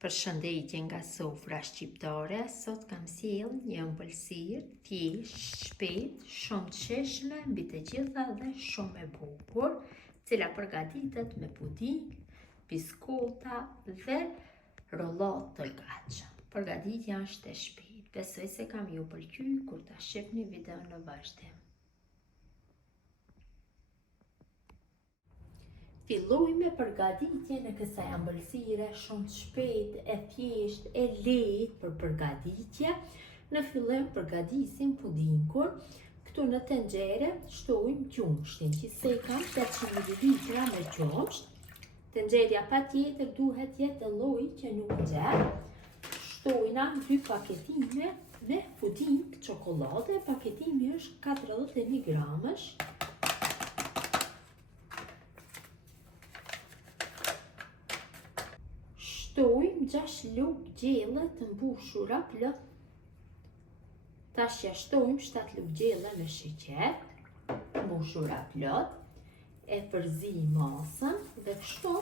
Përshëndetje nga sofra shqiptare, sot kam sjell një ëmbëlsirë thjesht, shpejt, shumë të sheshme, mbi të gjitha dhe shumë e bukur, cila përgatitet me puding, biskota dhe rollat të gatshëm. Përgatitja është e shpejtë. Besoj se kam ju pëlqyer kur ta shihni videon në vazhdim. Filloj me përgatitjen e kësaj ëmbëlsire shumë të shpejtë, e thjesht, e lehtë për përgatitje. Në fillim përgatisim pudingun. Këtu në tenxhere shtojmë qumshtin, që se kam 800 ml me qumsht. Tenxherja patjetër duhet jetë lloj që nuk nxeh. Shtojna 2 paketime me puding çokoladë. Paketimi është 41 gramësh. Shtojmë 6 lugë gjelle të mbushura plot. Tash ja shtojmë 7 lugë gjelle me sheqer, mbushura plot. E përzi masën dhe kështu,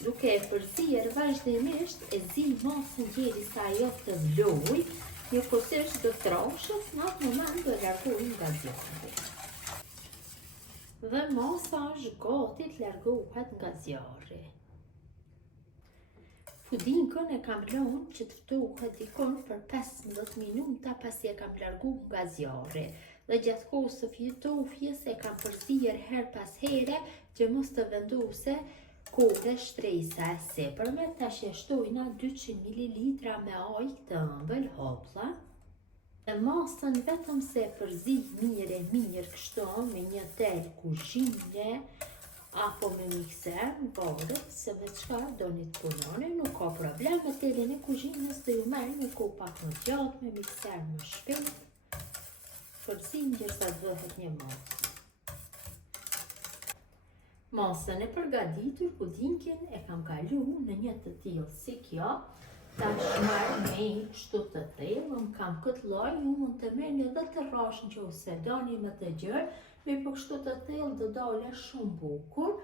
duke e përzier vazhdimisht, e zi masën derisa ajo të vlojë. Njëkohësisht do troshet, në atë moment do largohej nga zjarri. Dhe masa është gati të largohet nga zjarri. Pudingën e kam lënë që të ftohet dikon për 15 minuta pasi e kam larguar nga zjarri. Dhe gjatë kohës së ftoftjes e kam përzier her pas here që mos të vendose kohë shtresa e sipërme. Tash e shtojna 200 ml me ujë të ëmbël hoplla. Dhe masën vetëm se përzi mirë kështu me një tel kuzhine apo me mikser, varet se me çka doni të punoni, nuk ka problem. Me telin e kuzhinës dhe ju merr një kohë pak më gjatë, me mikser më shpejt. Përzimë derisa të bëhet një masë. Masën e përgatitur, pudingin e kam kaluar në një të tillë si kjo. Tash marr me kështu të thellë, kam këtë lloj, ju mund të merrni edhe të rrash nëse doni më të gjerë, me po kështu të thellë do dalë shumë bukur.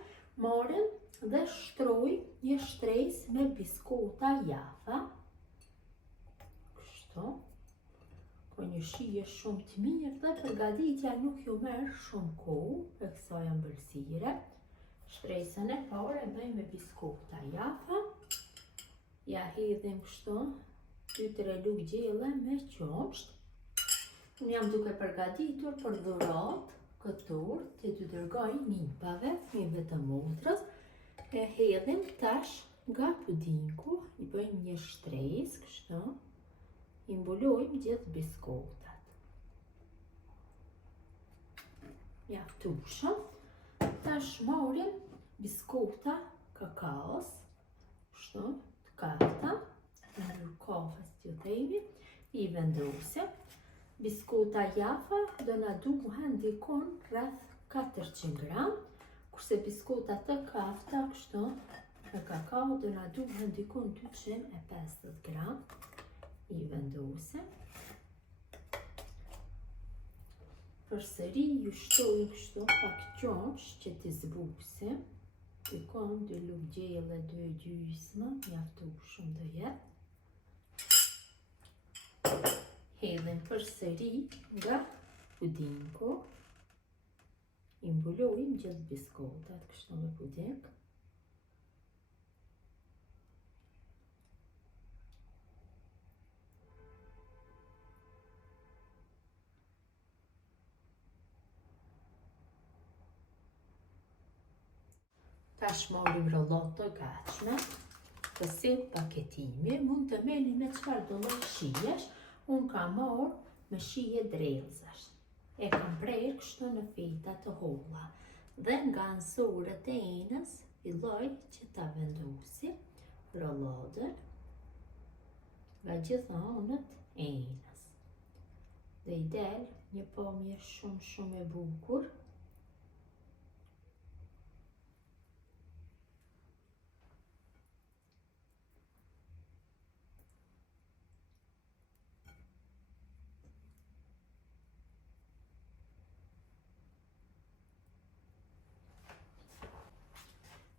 Marrim dhe shtroj një shtresë me biskota Jaffa. Kështu. Ka një shije shumë të mirë dhe përgatitja nuk ju merr shumë kohë për kësaj ëmbëlsire. Shtresën e parë e bëj me biskota Jaffa. Ja hedhim kështu 2-3 lugë gjelle me qumsht. Unë jam duke përgatitur për dhuratë këtë të dy dërgoj nipave, fëmijëve të motrës. E hedhim tash nga pudingu, i bëjmë një shtresë kështu, i mbulojmë gjithë biskotat. Mjaftueshëm. Tash marrim biskota kakaos, kështu, të karta, në kafës që themi, i vendosim. Biskota Jaffa do na duhen dikon rreth 400 gram, kurse biskota të kafta kështu me kakao do na duhen dikon 250 gram. I vendosim. Përsëri ju shtoj kështu pak qumsht që t'i zbusim. Dikon 2 lugë gjelle, 2 gjysmë, mjaftueshëm do jetë. Hedhim përsëri nga pudingu. I mbulojmë gjithë biskotat kështu me puding. Tash marrim rollat të gatshme. Të sill paketimi, mund të merrni me çfarë do lloj shijesh. Unë kam marrë me shije drellzash. E kam prerë kështu në feta të holla. Dhe nga ansorët e enës, filloj që ta vendosi rolladën nga gjitha anët e enës. Dhe i del një pamje shumë e bukur.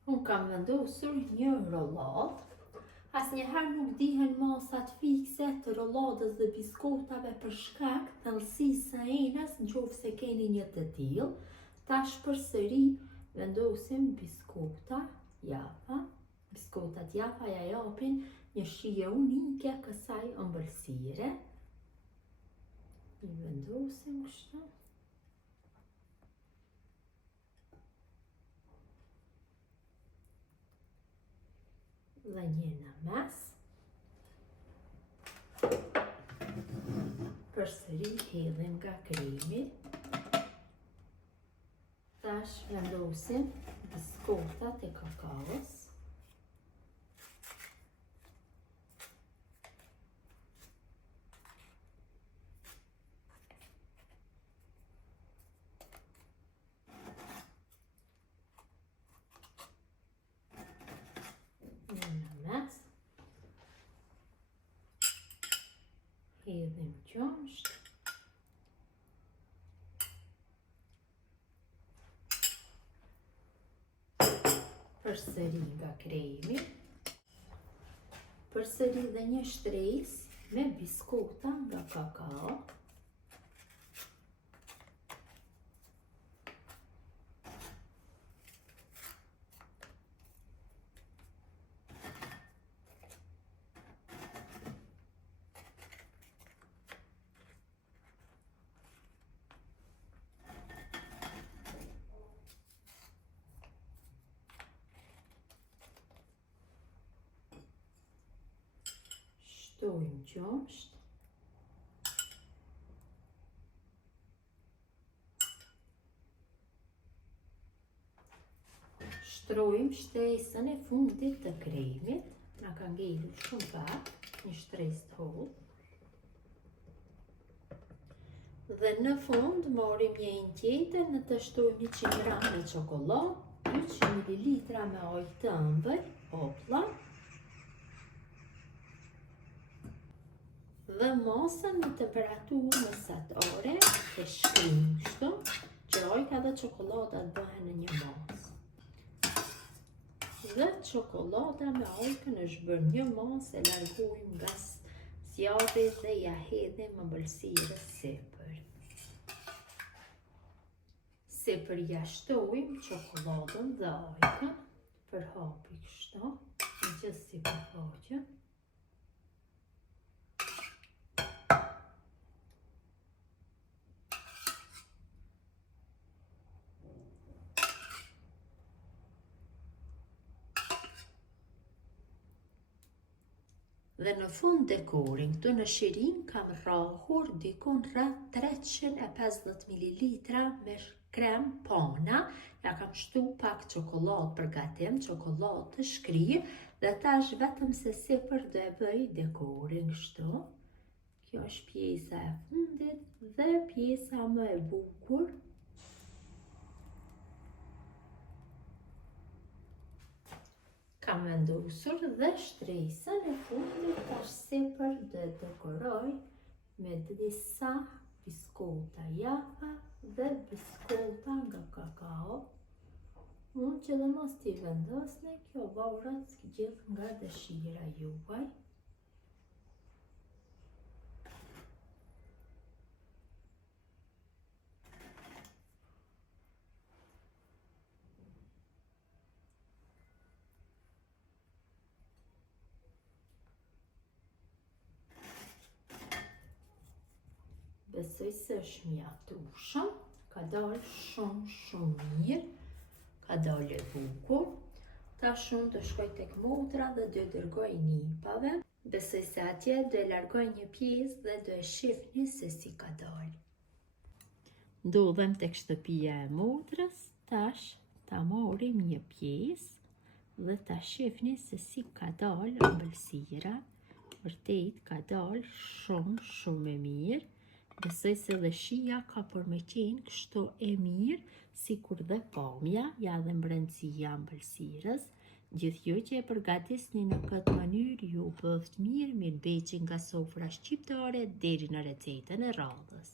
Unë kam vendosur një rollat. Asnjëherë nuk dihen masat fikse të rolladës dhe biskotave për shkak thellësisë së enës nëse keni një të tillë. Tash përsëri vendosim biskotat Jaffa. Biskotat Jaffa ja japin një shije unike kësaj ëmbëlsire. I vendosim kështu. Dhe një në mes. Përsëri hedhim nga kremi. Tash vendosim biskotat e kakaos. Hedhim qumësht. Përsëri nga kremi. Përsëri dhe një shtresë me biskota nga kakao. Shtojmë qumësht. Shtrojmë shtresën e fundit të kremit. Na ka ngelur shumë pak, një shtresë të hollë. Dhe në fund marrim një tjetër në të shtojmë 100 gram me çokoladë, 200 ml me ujë të ëmbël, oplla. Dhe masën në temperaturë mesatare e shkrim kështu, që ujka dhe çokolladat bëhen në një masë. Dhe çokolada me ujkën është bërë një masë, e largojmë nga zjarri dhe ja hedhim ëmbëlsirën sipër. Sipër ja shtojmë çokoladën dhe ujkën, përhapi kështu, në gjithë sipërfaqen. Dhe në fund dekorin, këtu në shirin kam rrahur dikon rreth 350 ml me krem pana. Ja kam shtu pak çokoladë për gatim, çokoladë të shkrirë, dhe tash vetëm se sipër do e bëj dekorin kështu. Kjo është pjesa e fundit dhe pjesa më e bukur. Kam vendosur dhe shtresën e fundit tash sipër do e dekoroj me disa biskota Jaffa dhe biskota nga kakao. Mund që dhe mos t'i vendosni, kjo varet gjithë nga dëshira juaj. Besoj se është mjaftueshëm, ka dalë shumë mirë, ka dalë e bukur. Tash unë do shkoj tek motra dhe do dërgoj nipave. Besoj se atje do e largoj një pjesë dhe do e shihni se si ka dalë. Ndodhem tek shtëpia e motrës, tash ta marrim një pjesë dhe ta shihni se si ka dalë ëmbëlsira. Vërtet ka dalë shumë e mirë. Besoj se dhe shija ka për me qenë kështu e mirë, sikur dhe pamja, ja dhe mbrëndësia ëmbëlsirës. Gjithë ju që e përgatisni në këtë mënyrë, ju bëft mirë beqin nga sofra shqiptare deri në recetën e radhës.